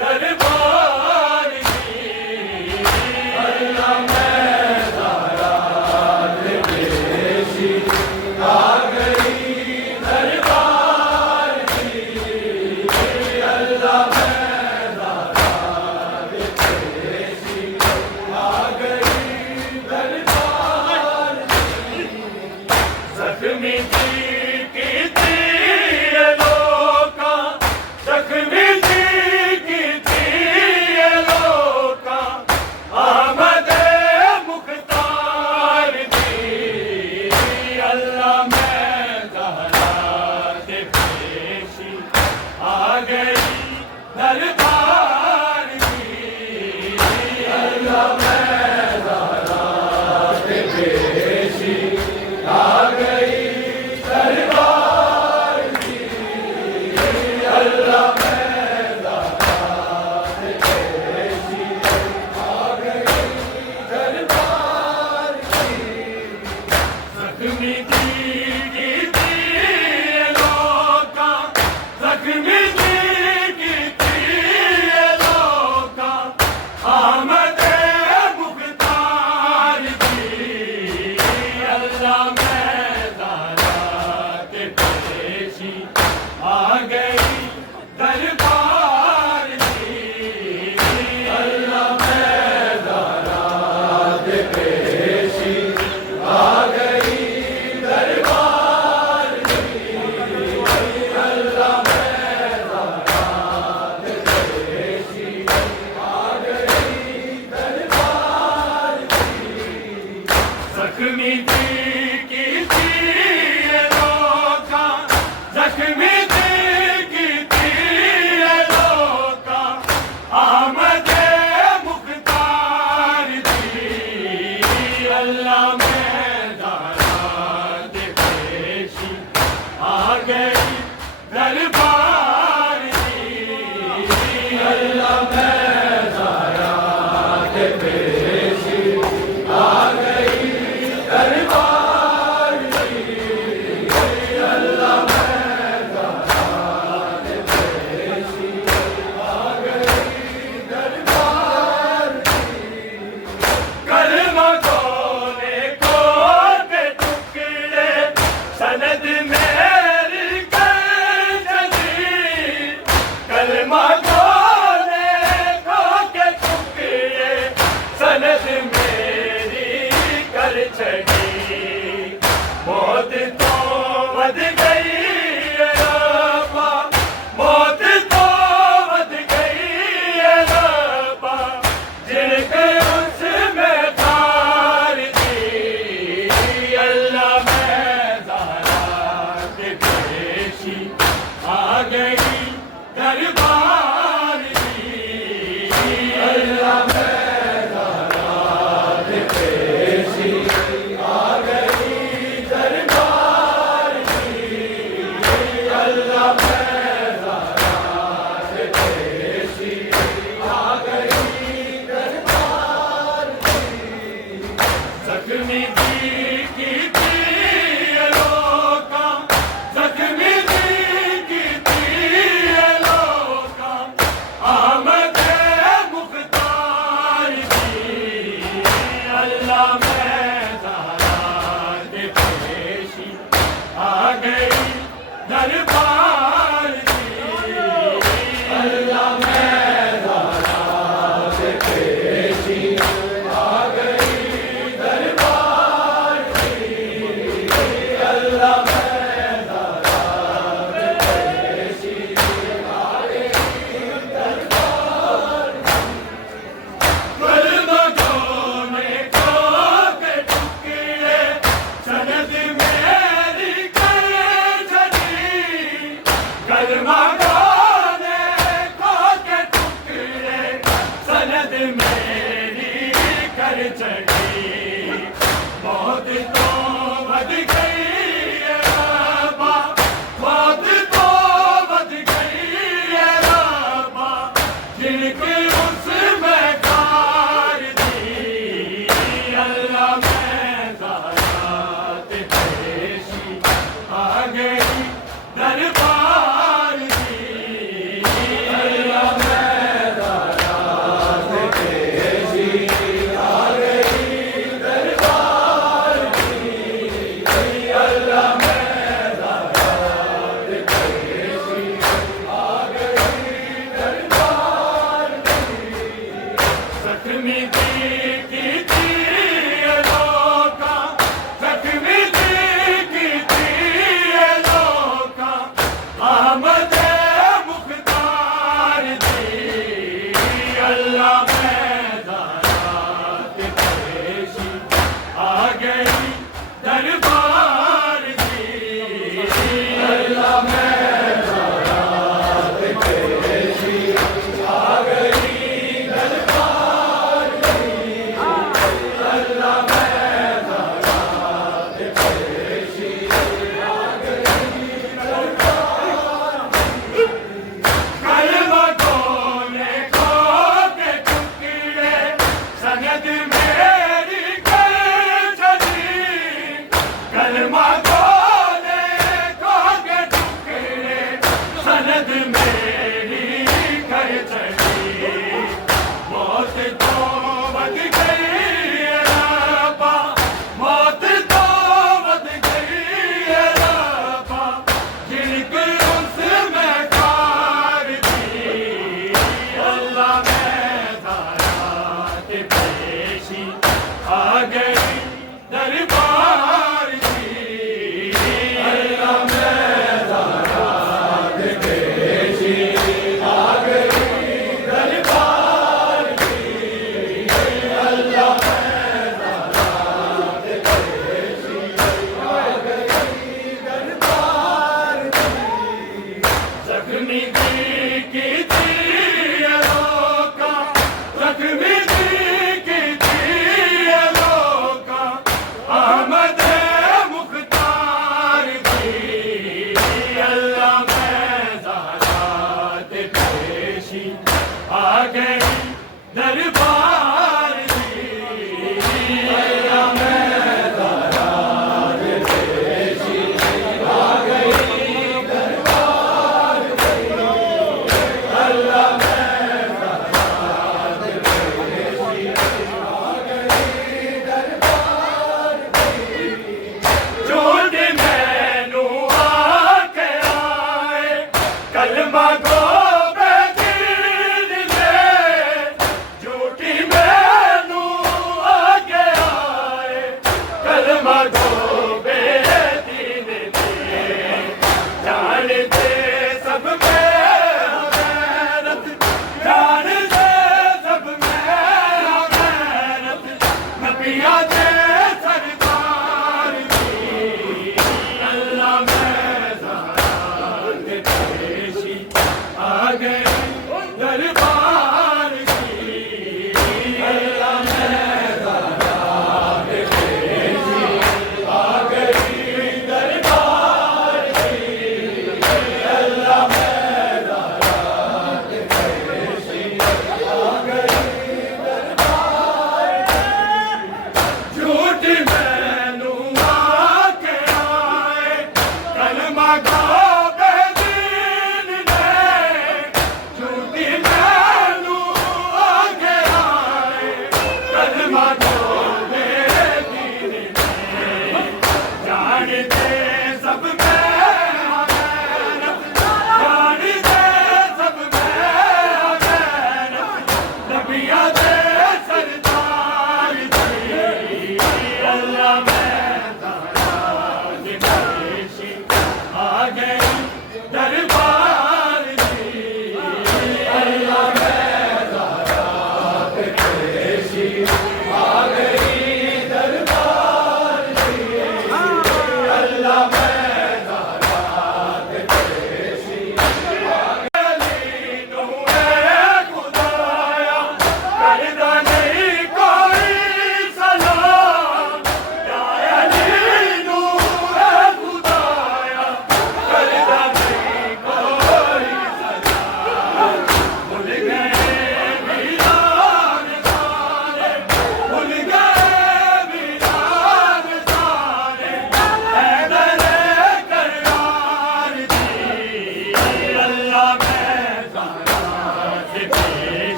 दरबार की अल्लाह में दारात पेशी आ गई दरबार की अल्लाह में दारात पेशी आ गई दरबार की जख्मी दरबार की अल्लाह में दारात पेशी आ गई दरबार की अल्लाह में दारात पेशी आ गई दरबार की जख्मी आ गई दरबार की अल्लाह में दारात पेशी आ गई दरबार की अल्लाह में दारात पेशी आ गई दरबार की जख्मी जख्मी अल्लाह में दारात पेशी आ गई दरबार की अल्लाह में दारात पेशी आ गई दरबार की अल्लाह में दारात पेशी आ गई दरबार की कलमा सनद मेरी कर जली कलमा बोले आ गई दरबार दी अल्लाह मैं दरार पेशी आ गई दरबार दी अल्लाह मैं दरार पेशी आ गई दरबार दी झूठ मैनू आके आए कलमा गो झूठी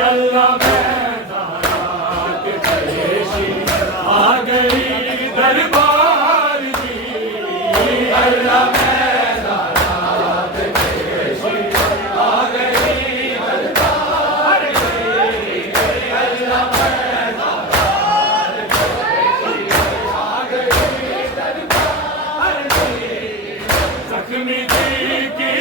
अल्लाह मैदानात पेशी आ गई दरबार की अल्लाह मैदानात पेशी आ गई दरबार की अल्लाह मैदानात पेशी आ गई दरबार की जख्मी जी की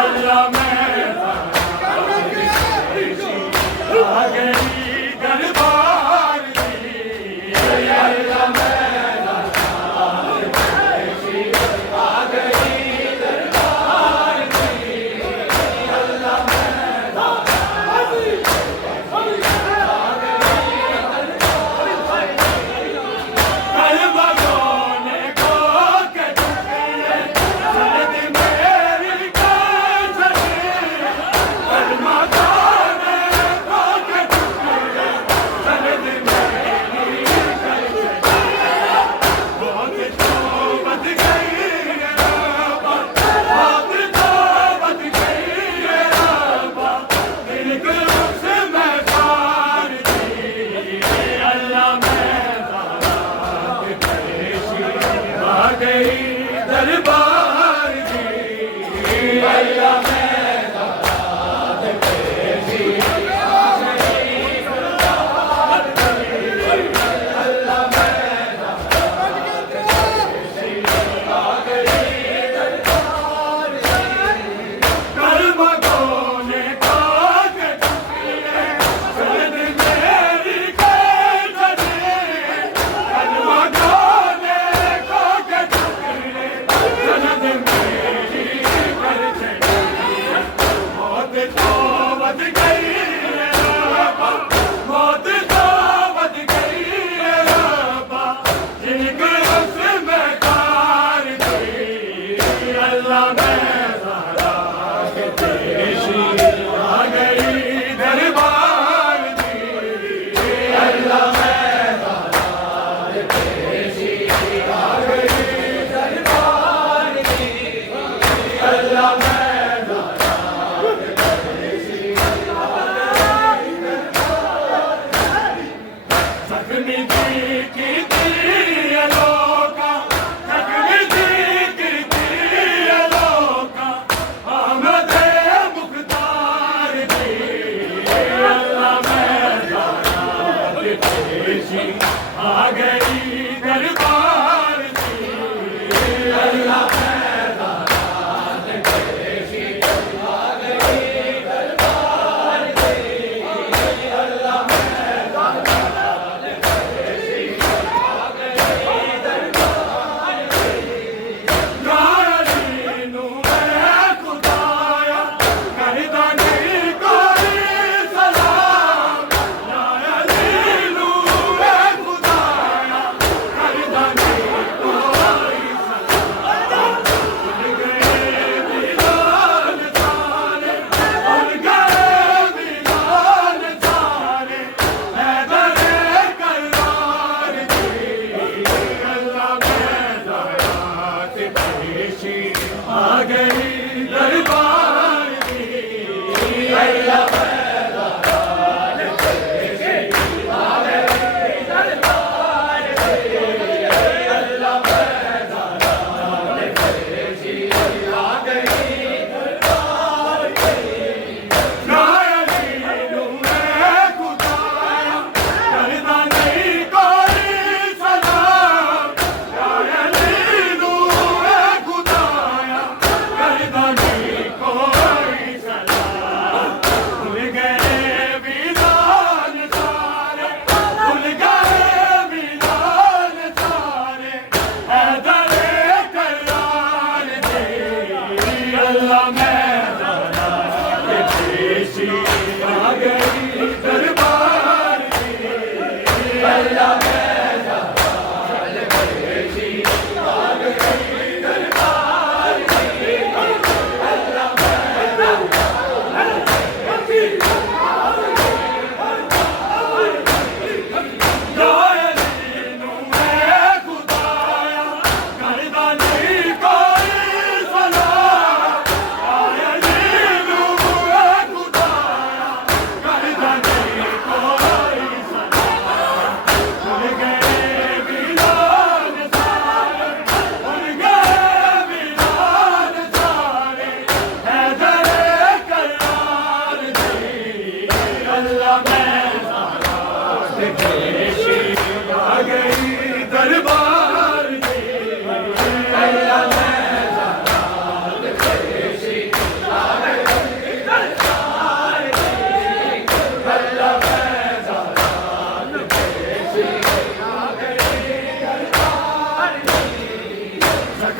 अल्लाह मैदानात पेशी आ गई दरबार की अल्लाह मैदानात पेशी आ गई दरबार की अल्लाह मैदानात पेशी आ गई दरबार की कलमों ने खो के टुकड़े सनद मेरी दरबार की अल्लाह मैदानात पेशी आ गई दरबार की अल्लाह मैदानात पेशी आ गई दरबार की कलमों ने खो के टुकड़े सनद मेरी कैद ने कलमों ने खो के टुकड़े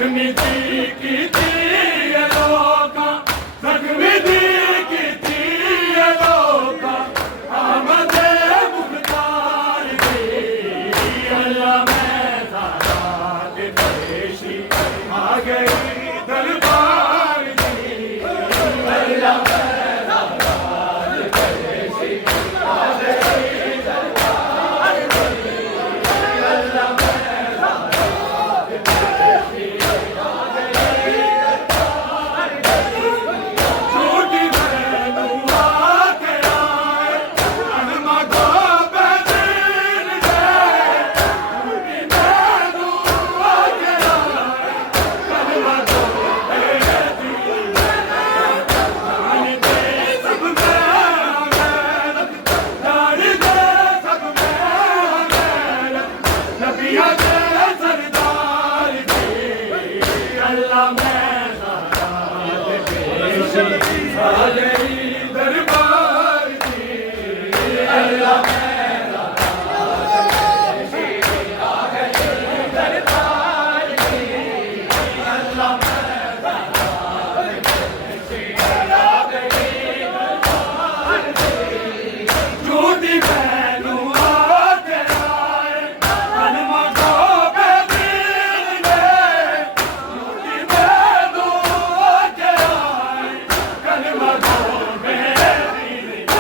जख्मी दी की थी ये लोका जख्मी दी की थी ये लोका आमद मुख्तार दी अल्लाह में सारात पेशी आ गई दरबार दी अल्लाह में सारात पेशी आ गई दरबार दी अल्लाह में सारात पेशी आ गई दरबार दी छोटी बहनुआ के आए अनमा को बदल दे छोटी बहनुआ के आए अनमा को बदल दे जान दे सब में गैरत जान दे सब में गैरत नबिया के सरदार थे अल्लाह में सारात पेशी आ गई दरबार दी अल्लाह में सारात पेशी आ गई दरबार दी अल्लाह में सारात पेशी आ गई दरबार दी छोटी बहनुआ के आए अनमा को बदल दे छोटी बहनुआ के आए कलमा को बदल दे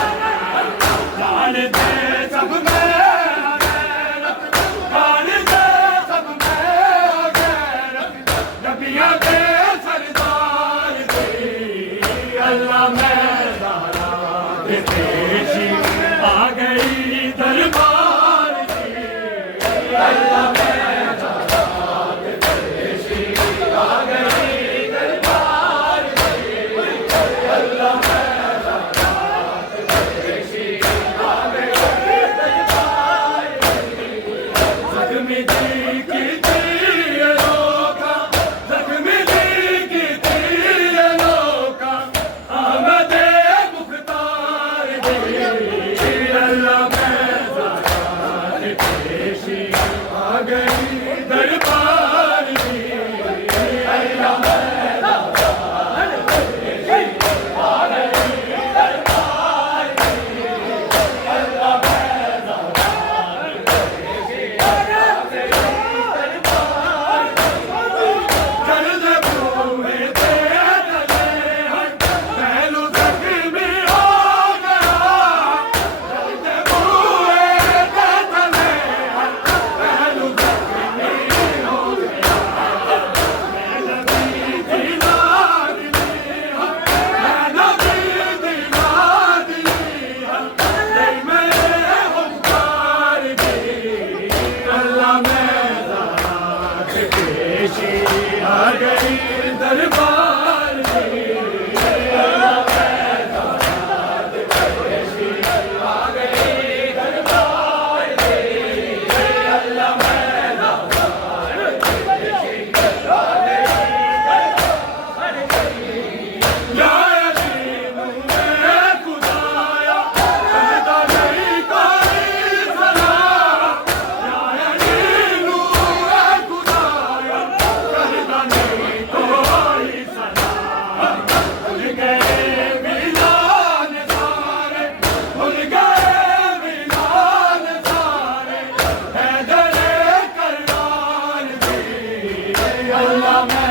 जान दे सब में गैरत जान दे सब में गैरत नबिया के सरदार थे अल्लाह में सारात पेशी आ गई दरबार दी अल्लाह में सारात पेशी आ गई दरबार दी अल्लाह में सारात पेशी आ गई दरबार दी जख्मी दी की थी ये लोका जख्मी दी की थी ये लोका आमद मुख्तार दी अल्लाह में सारात पेशी आ गई दरबार दी अल्लाह में सारात पेशी आ गई दरबार दी अल्लाह में सारात पेशी आ गई दरबार दी चल दे बूहे पे चले हट पहलू जख्मी हो गया चल दे बूहे पे चले हट पहलू जख्मी हो गया मैं नबी दीवार ली हट मैं नबी दीवार ली हट नहीं मेरे हुक्कार दी अल्लाह में सारात पेशी आ गई दरबार दी अल्लाह में सारात पेशी आ गई दरबार दी अल्लाह में सारात पेशी आ गई दरबार दी या अजीम है खुदाया सजदा नहीं कोई सना या अजीम है खुदाया सजदा नहीं कोई सना भूल गए मिलान सारे भूल गए मिलान सारे हैदर करवार दी अल्लाह में